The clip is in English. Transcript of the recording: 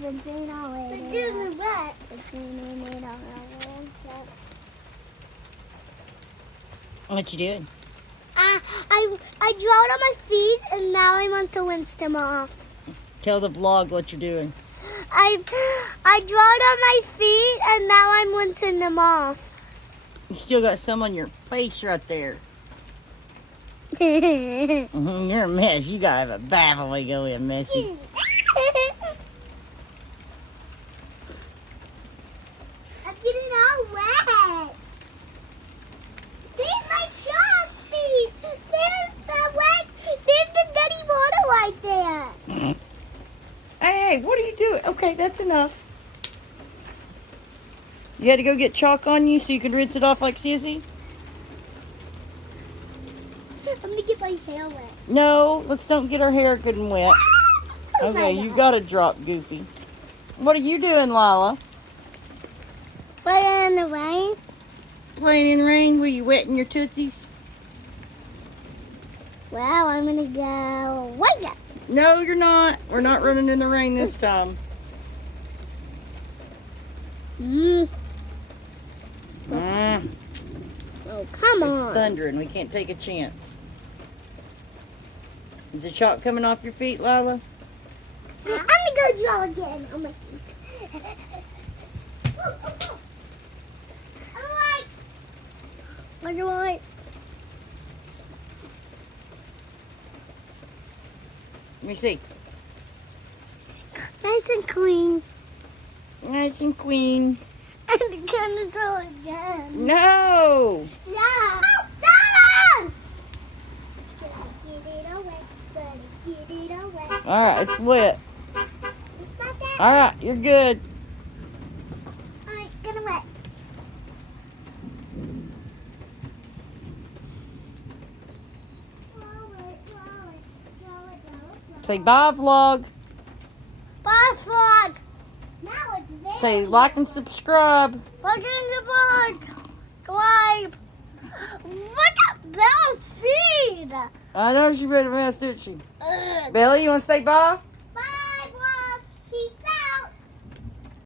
been seen already. It's doing what? It's doing it already. What you doing? I drawed on my feet and now I want to rinse them off. Tell the vlog what you're doing. I drawed on my feet and now I'm rinsing them off. You still got some on your face right there. I'm You're a mess. You gotta have a bath when we go in, Messy. getting all wet. There's my chalk feet. There's the wet. There's the dirty water right there. Hey, what are you doing? Okay, that's enough. You had to go get chalk on you so you could rinse it off like Sissy? I'm gonna get my hair wet. No, let's don't get our hair good and wet. Okay, you got to drop, Goofy. What are you doing, Lila? Playing in the rain. Playing in the rain? Were you wetting your tootsies? Well, I'm gonna go. What's up? No, you're not. We're not running in the rain this time. Mm. Mm, Oh, come on. it's thundering. We can't take a chance. Is the chalk coming off your feet, Lila? I'm gonna go draw again on my feet. Alright. What do I? Let me see. Nice and clean. Nice and clean. I'm gonna draw again. No! Yeah. Done! Get it away. Get it away. All right, it's wet. It's not that. All right, you're good. Alright, get it wet. Say bye, vlog. Bye, frog. Now it's very Say like and subscribe. Look in the book. Subscribe. Look at Belle's feet. I know she read a mess, didn't she? Ugh. Belly, you want to say bye?